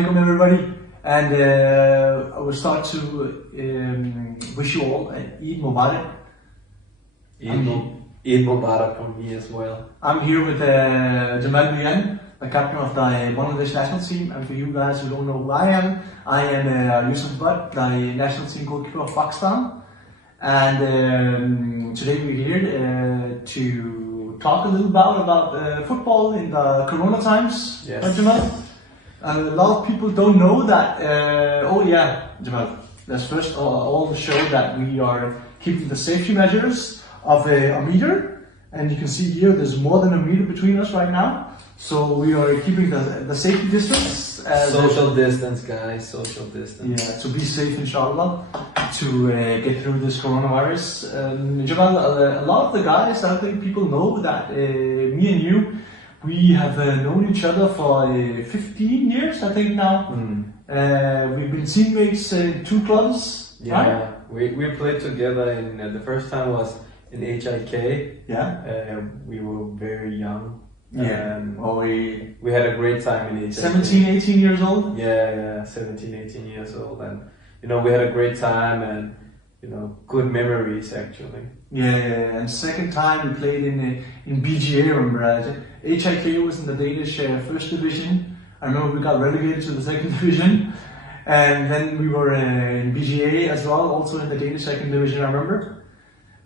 Welcome everybody, and I will start to wish you all an Eid Mubarak. Eid Mubarak from me as well. I'm here with Jamal Nguyen, the captain of the Bangladesh national team, and for you guys who don't know who I am Yousuf Butt, the national team goalkeeper of Pakistan. And today we're here to talk a little about football in the Corona times. Yes. Right, Jamal? And a lot of people don't know that, oh yeah, Jamal, let's first all show that we are keeping the safety measures of a meter. And you can see here there's more than a meter between us right now. So we are keeping the safety distance. Social distance, guys, social distance. Yeah, to be safe, inshallah, to get through this coronavirus. Jamal, a lot of the guys, I think people know that me and you, we have known each other for 15 years, I think now. We've been teammates in 2 clubs. Yeah, right? we played together in the first time was in HIK. Yeah. We were very young. Yeah. We had a great time in HIK. 17, 18 years old? Yeah, 17, 18 years old. And, we had a great time and, good memories actually. Yeah, and second time we played in BGA, remember? HIK was in the Danish first division. I remember we got relegated to the second division. And then we were in BGA as well, also in the Danish second division, I remember.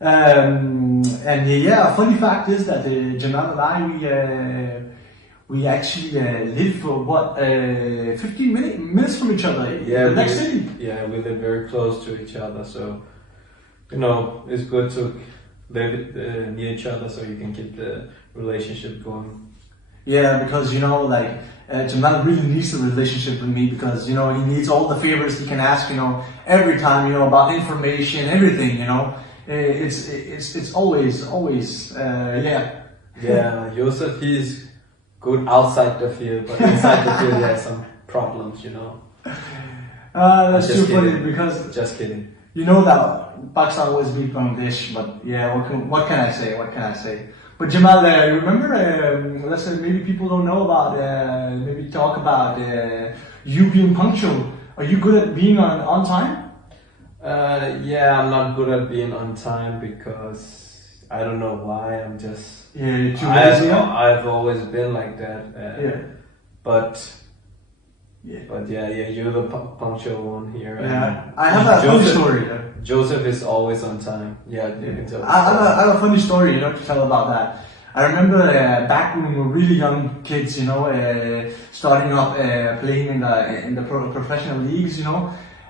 And yeah, funny fact is that Jamal and I, we actually live for what, 15 minutes from each other in the next city. Yeah, we live very close to each other, so it's good to live near each other so you can keep the relationship going. Yeah, because Jamal really needs the relationship with me because he needs all the favors he can ask every time about information, everything. It's always yeah. Yeah, Yousuf, he's good outside the field, but inside the field he has some problems. That's too funny kidding. because just kidding. That Pakistan always beat Bangladesh, but yeah, what can I say? What can I say? But Jamal, you remember? Let's say maybe people don't know about. Maybe talk about you being punctual. Are you good at being on time? Yeah, I'm not good at being on time because I don't know why. I'm just you're too lazy. I've always been like that. Yeah. But yeah, you're the punctual one here. Yeah, I have a funny story. Joseph is always on time. Yeah, you can tell. I have a funny story, to tell about that. I remember back when we were really young kids, starting up playing in the professional leagues,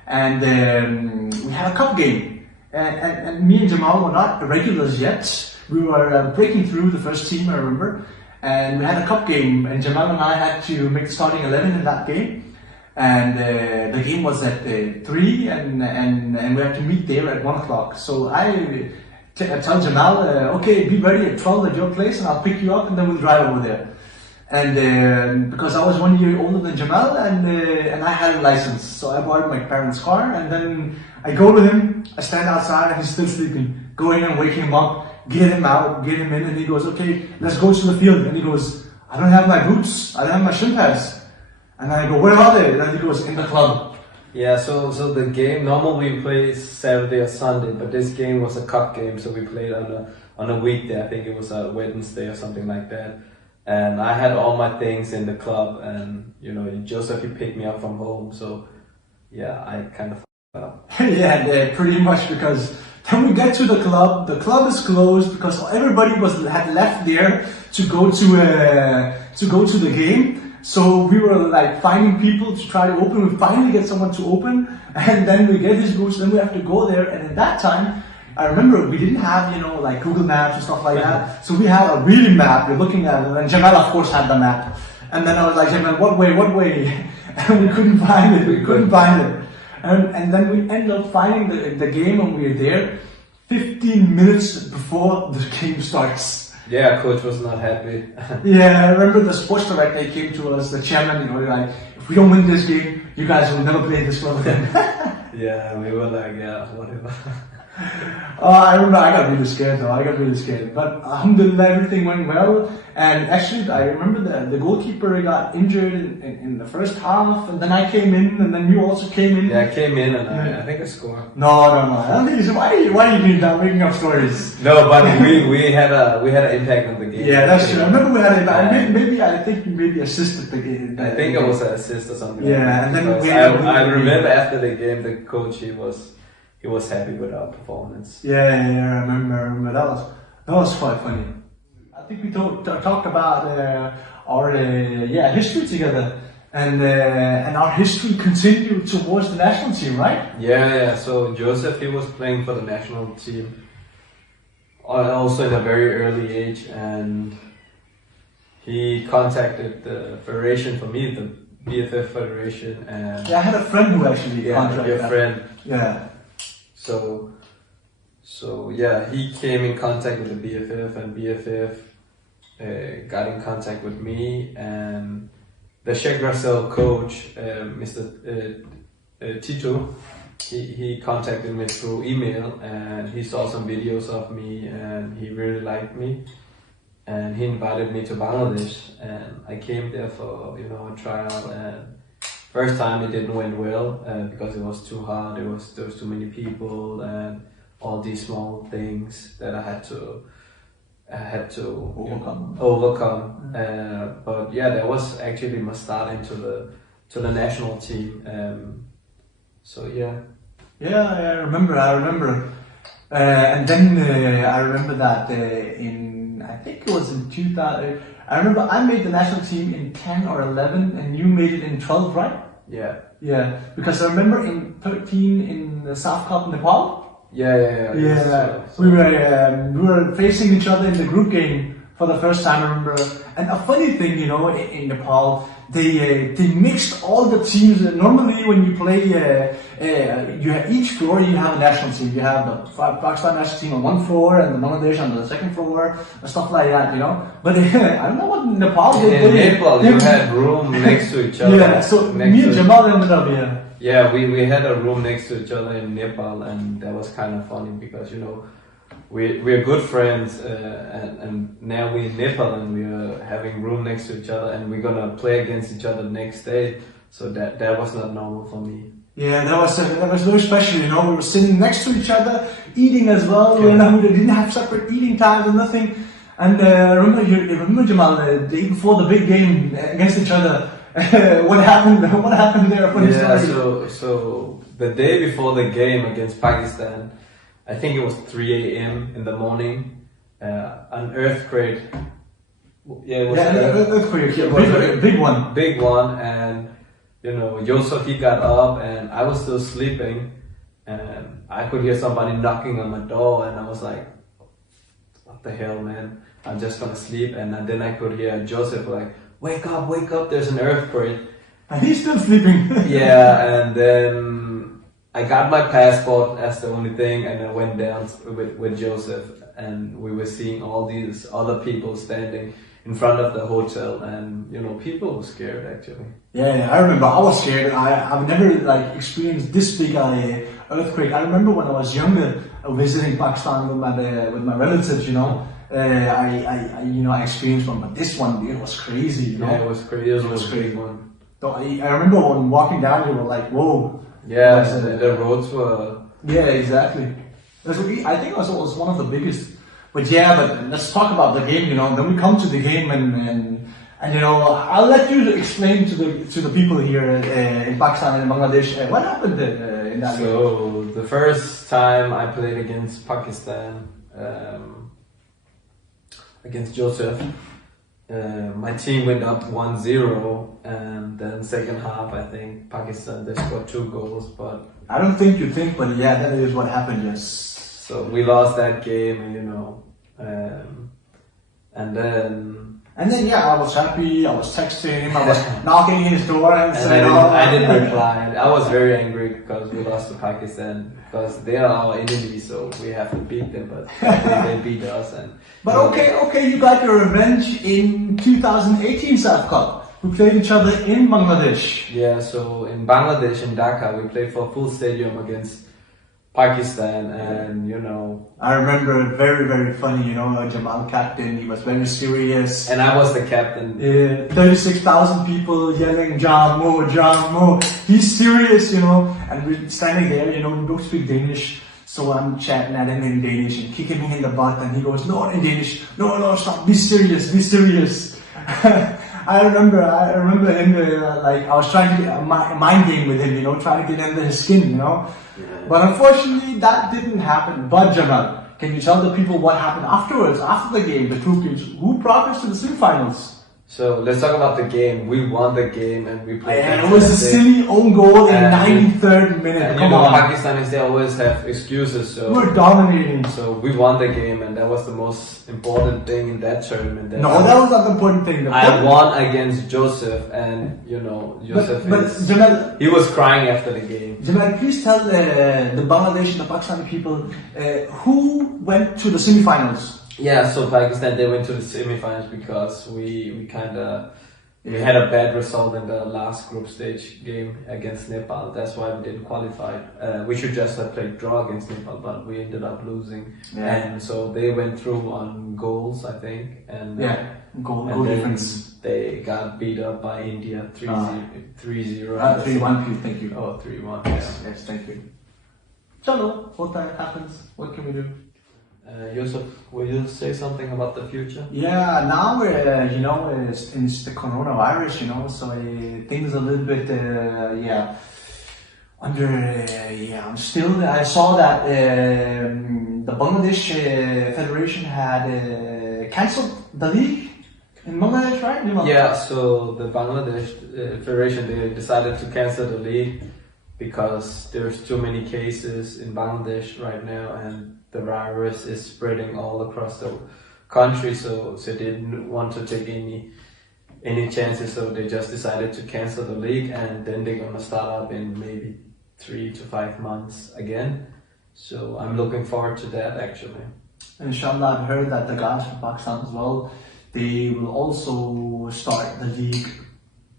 and we had a cup game, and me and Jamal were not regulars yet. We were breaking through the first team, I remember, and we had a cup game, and Jamal and I had to make the starting 11 in that game. And the game was at 3 and we have to meet there at 1 o'clock. So I tell Jamal, okay, be ready at 12 at your place and I'll pick you up and then we'll drive over there. And because I was 1 year older than Jamal and I had a license, so I borrowed my parents' car and then I go with him, I stand outside and he's still sleeping. Go in and wake him up, get him out, get him in, and he goes, okay, let's go to the field. And he goes, I don't have my boots, I don't have my shin pads. And I go, where are they? And then he goes, in the club. Yeah, so the game, normally we play Saturday or Sunday, but this game was a cup game, so we played on a weekday. I think it was a Wednesday or something like that. And I had all my things in the club, and Joseph, he picked me up from home, so yeah, I kind of fucked up. Yeah, pretty much, because then we get to the club is closed because everybody had left there to go to the game. So we were finding people to try to open. We finally get someone to open, and then we get his boots. Then we have to go there. And at that time, I remember we didn't have Google Maps and stuff like that. So we had a real map. We're looking at it, and Jamal of course had the map. And then I was like, Jamal, what way? And we couldn't find it. We couldn't find it. And then we ended up finding the game, and we were there 15 minutes before the game starts. Yeah, coach was not happy. Yeah, I remember the sports director came to us, the chairman, if we don't win this game, you guys will never play this club again. Yeah, we were like, yeah, whatever. Oh, I remember I got really scared though. I got really scared. But alhamdulillah, everything went well. And actually, I remember the goalkeeper got injured in the first half, and then I came in, and then you also came in. Yeah, I came in and I think I scored. No. I don't think so. Why are you doing that? Making up stories. No, but we had an impact on the game. Yeah, that's true. I remember we had it. I think you maybe assisted the game. I think it was an assist or something. Yeah, and then I remember after the game, the coach he was happy with our performance. Yeah, I remember. That was quite funny. I think we talked about our history together, and our history continued towards the national team, right? Yeah. So Joseph, he was playing for the national team, also in a very early age, and he contacted the federation for me, the BFF federation, and I had a friend who actually contacted your that. friend. Yeah. So yeah, he came in contact with the BFF, and BFF got in contact with me, and the Czech Russell coach, Mr. Tito, he contacted me through email, and he saw some videos of me, and he really liked me, and he invited me to Bangladesh, and I came there for a trial, and first time it didn't went well because it was too hard. There was too many people and all these small things that I had to overcome. But yeah, that was actually my start into the national team. So yeah. Yeah, I remember. And then I remember that I think it was in 2000. I remember I made the national team in 10 or 11, and you made it in 12, right? Yeah. Yeah, because I remember in 13 in the South Cup Nepal. Yeah. We were facing each other in the group game for the first time. I remember, and a funny thing, in Nepal, they mixed all the teams. Normally, when you play, you have each floor you have a national team. You have the Pakistan national team on one floor and the Bangladesh on the second floor, and stuff like that, But I don't know what Nepal did. In Nepal, you had room next to each other. Yeah, so me and Jamal ended up here. Yeah, we had a room next to each other in Nepal, and that was kind of funny because we're good friends, and now we're in Nepal and we're having room next to each other, and we're gonna play against each other next day. So that was not normal for me. Yeah, that was very special. We were sitting next to each other, eating as well. Yeah. We didn't have separate eating times or nothing. And remember Jamal, the day before the big game against each other. What happened there? So the day before the game against Pakistan, I think it was 3 a.m. in the morning. An earthquake. Yeah, it was an earthquake. Yeah, big one. Big one, and Yousuf, he got up, and I was still sleeping, and I could hear somebody knocking on my door, and I was like, "What the hell, man? I'm just gonna sleep." And then I could hear Joseph like, wake up, there's an earthquake. And he's still sleeping. Yeah, and then I got my passport as the only thing, and I went down with Joseph, and we were seeing all these other people standing in front of the hotel, and people were scared actually. Yeah, I remember I was scared. I've never experienced this big earthquake. I remember when I was younger, visiting Pakistan with my relatives, I experienced one, but this one, it was crazy, Yeah, it was crazy. It was a big one. I remember when walking down, you were like, whoa. Yeah, the roads were... Yeah, exactly. I think it was one of the biggest. But let's talk about the game, Then we come to the game, and I'll let you explain to the people here in Pakistan and in Bangladesh what happened in that game. So the first time I played against Pakistan, against Joseph, my team went up 1-0, and then second half, I think Pakistan, they scored 2 goals, but... I don't think you think, but yeah, that is what happened, yes. So we lost that game, and then I was happy, I was texting him, I was knocking his door and saying, I didn't reply. I was very angry because we lost to Pakistan, because they are our enemies, so we have to beat them, but they beat us. But okay, you got your revenge in 2018 South Cup. We played each other in Bangladesh. Yeah, so in Bangladesh, in Dhaka, we played for a full stadium against Pakistan, and you know. I remember very, very funny, you know, Jamal captain, he was very serious. And I was the captain. 36,000 people yelling, Jamo, Jamo. He's serious, you know, and we're standing there, you know, we both speak Danish. So I'm chatting at him in Danish and kicking him in the butt, and he goes, no, in Danish, no, stop, be serious, be serious. I remember him, like, I was trying to get a mind game with him, you know, trying to get under his skin, you know. Yeah. But unfortunately, that didn't happen. But Jamal, can you tell the people what happened afterwards, after the game, the two teams, who progressed to the semifinals? So let's talk about the game. We won the game and we played. And it was a silly own goal in 93rd minute. And Come on. Pakistanis, they always have excuses. So we're dominating. So we won the game, and that was the most important thing in that tournament. That was not the important thing. I won against Yousuf, and you know, Yousuf Jamal, he was crying after the game. Jamal, please tell the Bangladesh and the Pakistani people who went to the semifinals. Yeah, so Pakistan, they went to the semifinals because we had a bad result in the last group stage game against Nepal. That's why we didn't qualify. We should just have played draw against Nepal, but we ended up losing. Yeah. And so they went through on goals, I think. And goal difference. They got beat up by India 3-0. 3-1, thank you. Oh, 3-1. Yes, thank you. Chalo, what happens? What can we do? Yousuf, will you say something about the future? Yeah, now we're, you know, it's the coronavirus, you know, so things a little bit, I'm still, I saw that the Bangladesh Federation had cancelled the league in Bangladesh, right? You know? Yeah, so the Bangladesh Federation, they decided to cancel the league because there's too many cases in Bangladesh right now, and the virus is spreading all across the country, so they didn't want to take any chances, so they just decided to cancel the league, and then they're gonna start up in maybe 3 to 5 months again. So I'm looking forward to that actually. Inshallah, I've heard that the guys from Pakistan as well, they will also start the league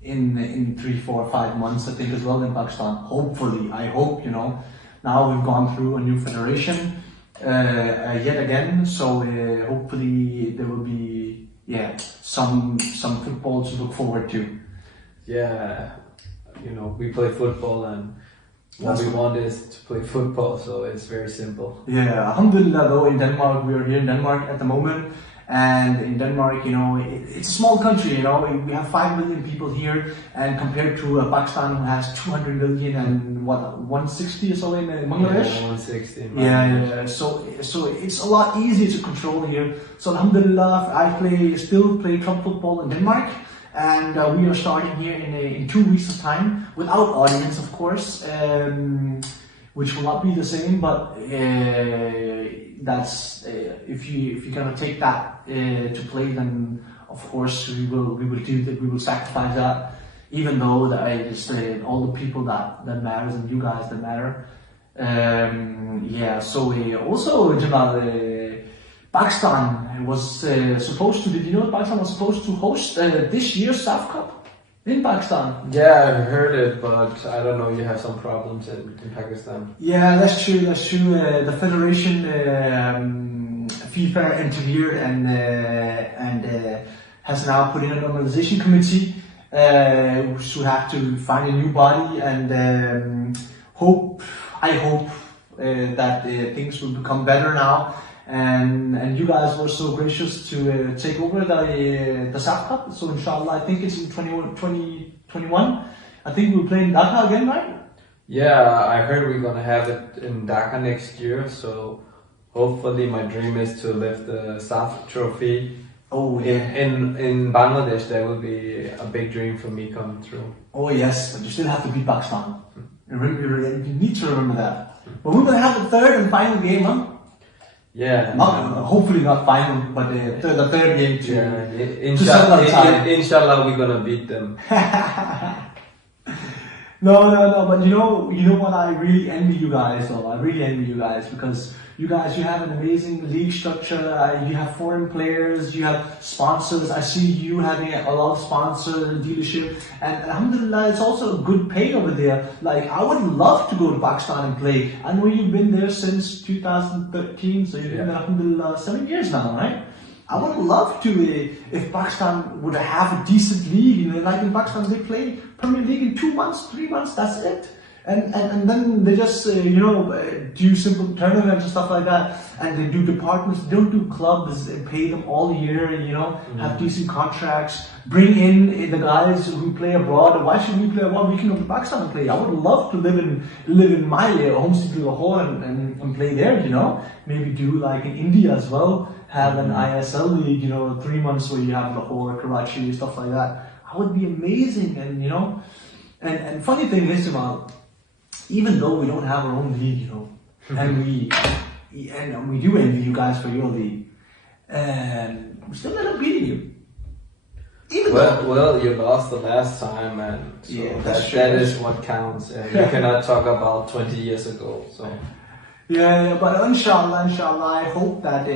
in 3, 4, 5 months, I think, as well in Pakistan. Hopefully, I hope, you know. Now we've gone through a new federation yet again, so hopefully there will be some football to look forward to. Yeah, you know, we play football, and what we want is to play football, so it's very simple. Yeah, alhamdulillah though, in Denmark, we are here in Denmark at the moment. And in Denmark, you know, it's a small country, you know, we have 5 million people here, and compared to Pakistan, who has 200 million and 160 or so in Bangladesh? Yeah, 160 in Bangladesh. Yeah, so it's a lot easier to control here. So alhamdulillah, I still play club football in Denmark, and we are starting here in 2 weeks' time, without audience, of course, which will not be the same, but that's if you're gonna take that to play, then of course we will do that. We will sacrifice that, even though that it's all the people that matters, and you guys that matter. So also Jamal, Pakistan was supposed to. Did you know Pakistan was supposed to host this year's SAF Cup in Pakistan? Yeah, I heard it, but I don't know, you have some problems in Pakistan. Yeah, that's true. The federation, FIFA interfered and has now put in a normalization committee, who have to find a new body, and I hope that things will become better now. And you guys were so gracious to take over the SAF Cup. So inshallah, I think it's in 2021. I think we'll play in Dhaka again, right? Yeah, I heard we're gonna have it in Dhaka next year. So hopefully, my dream is to lift the SAF trophy. Oh yeah. In Bangladesh, that will be a big dream for me coming through. Oh yes, but you still have to beat Pakistan. You need to remember that. But we're gonna have the third and final game, huh? Yeah. Hopefully not final, but the third game too. Yeah. Inshallah, we're gonna beat them. No. But you know what? I really envy you guys, though. I really envy you guys because you have an amazing league structure. You have foreign players. You have sponsors. I see you having a lot of sponsor dealership, and alhamdulillah, it's also a good pay over there. Like I would love to go to Pakistan and play. I know you've been there since 2013, so you've been there alhamdulillah 7 years now, right? I would love to if Pakistan would have a decent league. Like in Pakistan, they play Premier League in 2 months, 3 months. That's it. And then they just do simple tournaments and stuff like that. And they do departments. They don't do clubs. They pay them all year. Have decent contracts. Bring in the guys who play abroad. Why should we play abroad? We can go to Pakistan and play. I would love to live in my home city Lahore and play there. Maybe do like in India as well. Have an ISL league, 3 months where you have Lahore, Karachi, stuff like that. That would be amazing. And funny thing is, Jamal, even though we don't have our own league, and we do envy you guys for your league, and we still end up beating you. Well, you lost the last time, and so that is what counts. You cannot talk about 20 years ago. So. Yeah, but inshallah, I hope that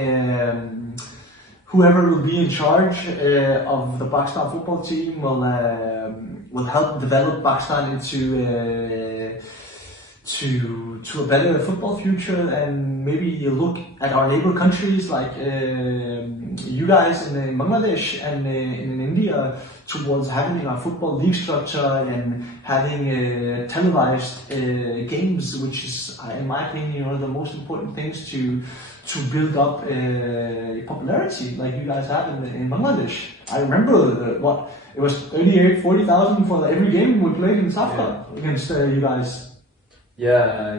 whoever will be in charge of the Pakistan football team will help develop Pakistan into to a better football future, and maybe look at our neighbor countries like you guys in Bangladesh and in India towards having a football league structure and having televised games, which is, in my opinion, one of the most important things to build up popularity like you guys have in Bangladesh. I remember it was 38, 40,000 for every game we played in Safra against you guys. Yeah,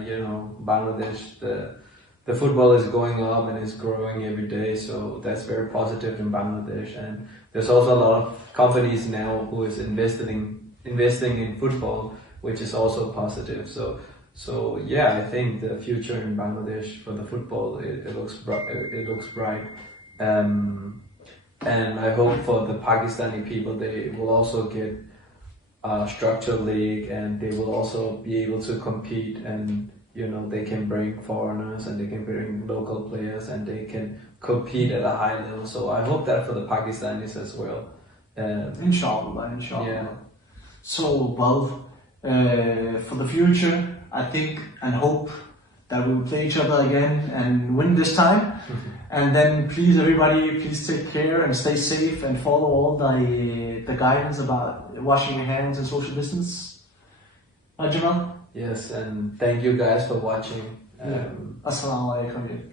Bangladesh, the football is going up and is growing every day, so that's very positive in Bangladesh. And there's also a lot of companies now who is investing in football, which is also positive. So yeah, I think the future in Bangladesh for the football it looks bright. And I hope for the Pakistani people they will also get a structured league, and they will also be able to compete, and they can bring foreigners and they can bring local players and they can compete at a high level. So I hope that for the Pakistanis as well. Inshallah. Yeah. So for the future, I think and hope that we will play each other again and win this time. And then please take care and stay safe and follow all the guidance about washing your hands and social distance. Jamal? Yes, and thank you guys for watching. Assalamu alaikum.